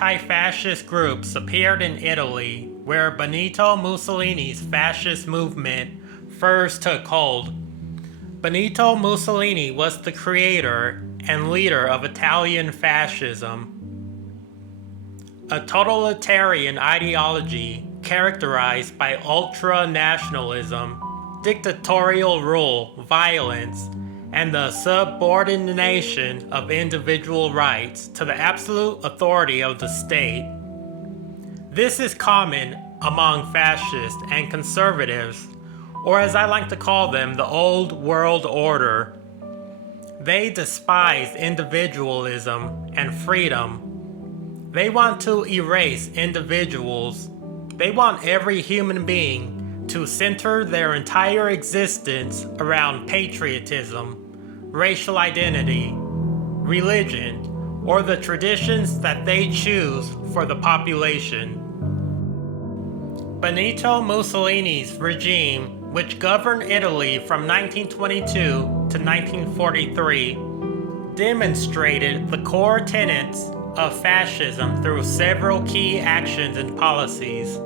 anti-fascist groups appeared in Italy, where Benito Mussolini's fascist movement first took hold. Benito Mussolini was the creator and leader of Italian fascism, a totalitarian ideology characterized by ultra-nationalism, dictatorial rule, violence, and the subordination of individual rights to the absolute authority of the state. This is common among fascists and conservatives, or as I like to call them, the Old World Order. They despise individualism and freedom. They want to erase individuals. They want every human being to center their entire existence around patriotism, racial identity, religion, or the traditions that they choose for the population. Benito Mussolini's regime, which governed Italy from 1922 to 1943, demonstrated the core tenets of fascism through several key actions and policies.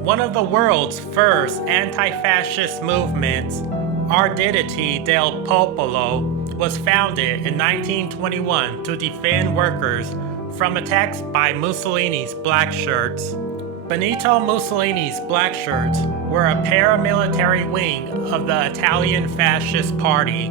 One of the world's first anti-fascist movements, Arditi del Popolo, was founded in 1921 to defend workers from attacks by Mussolini's black shirts. Benito Mussolini's black shirts were a paramilitary wing of the Italian Fascist Party,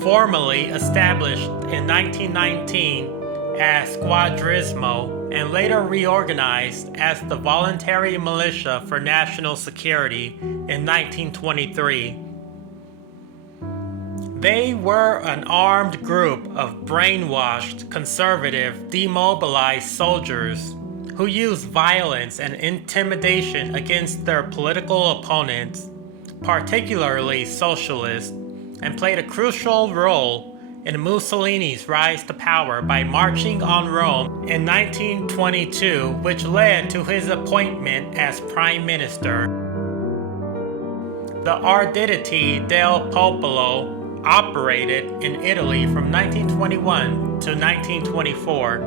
formally established in 1919 as Squadrismo and later reorganized as the Voluntary Militia for National Security in 1923. They were an armed group of brainwashed, conservative, demobilized soldiers who used violence and intimidation against their political opponents, particularly socialists, and played a crucial role in Mussolini's rise to power by marching on Rome in 1922, which led to his appointment as prime minister. The Arditi del Popolo operated in Italy from 1921 to 1924.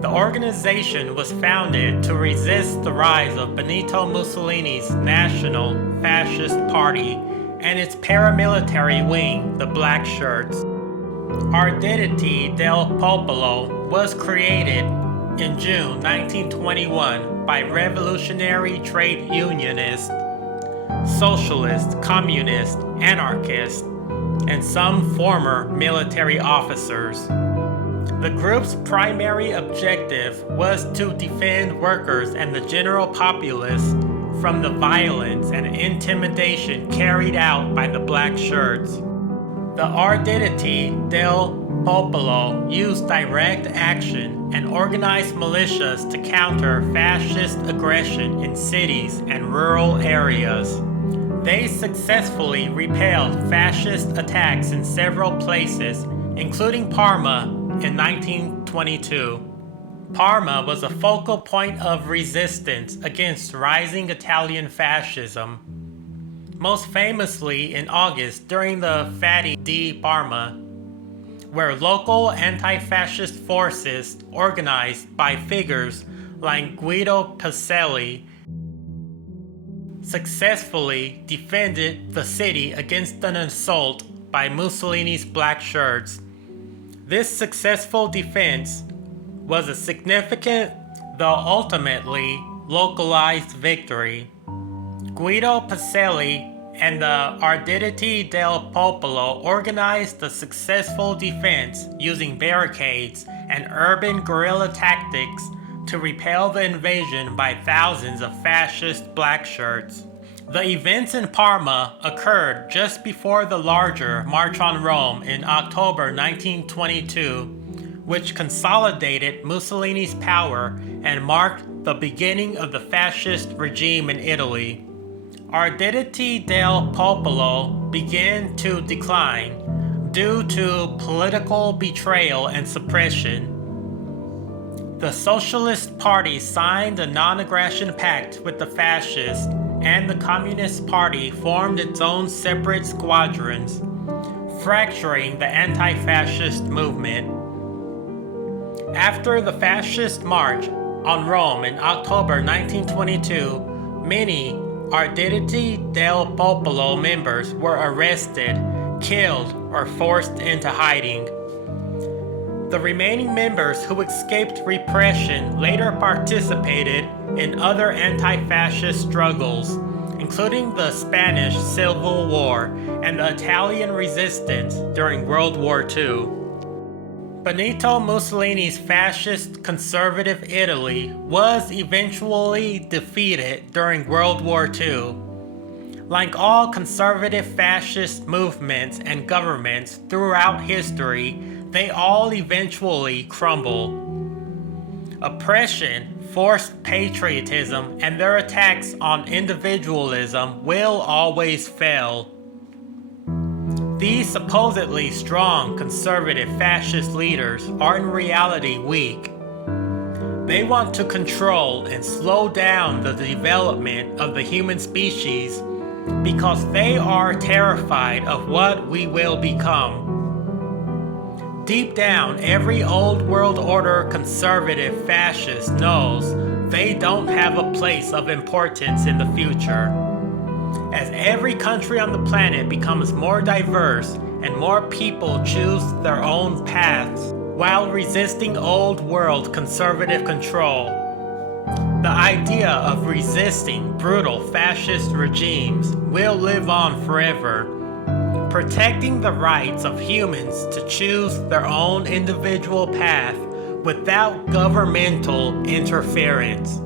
The organization was founded to resist the rise of Benito Mussolini's National Fascist Party and its paramilitary wing, the Black Shirts. Arditi del Popolo was created in June 1921 by revolutionary trade unionists, socialists, communists, anarchists, and some former military officers. The group's primary objective was to defend workers and the general populace from the violence and intimidation carried out by the Black Shirts. The Arditi del Popolo used direct action and organized militias to counter fascist aggression in cities and rural areas. They successfully repelled fascist attacks in several places, including Parma in 1922. Parma was a focal point of resistance against rising Italian fascism, most famously in August during the Fatti di Parma, where local anti-fascist forces organized by figures like Guido Pacelli successfully defended the city against an assault by Mussolini's Black Shirts. This successful defense was a significant, though ultimately localized victory. Guido Pacelli and the Arditi del Popolo organized the successful defense using barricades and urban guerrilla tactics to repel the invasion by thousands of fascist Black Shirts. The events in Parma occurred just before the larger March on Rome in October 1922, which consolidated Mussolini's power and marked the beginning of the fascist regime in Italy. Arditi del Popolo began to decline due to political betrayal and suppression. The Socialist Party signed a non-aggression pact with the fascists, and the Communist Party formed its own separate squadrons, fracturing the anti-fascist movement. After the fascist march on Rome in October 1922, many Arditi del Popolo members were arrested, killed, or forced into hiding. The remaining members who escaped repression later participated in other anti-fascist struggles, including the Spanish Civil War and the Italian resistance during World War II. Benito Mussolini's fascist conservative Italy was eventually defeated during World War II. Like all conservative fascist movements and governments throughout history, they all eventually crumble. Oppression, forced patriotism, and their attacks on individualism will always fail. These supposedly strong conservative fascist leaders are in reality weak. They want to control and slow down the development of the human species because they are terrified of what we will become. Deep down, every old world order conservative fascist knows they don't have a place of importance in the future. As every country on the planet becomes more diverse and more people choose their own paths while resisting old world conservative control, the idea of resisting brutal fascist regimes will live on forever, protecting the rights of humans to choose their own individual path without governmental interference.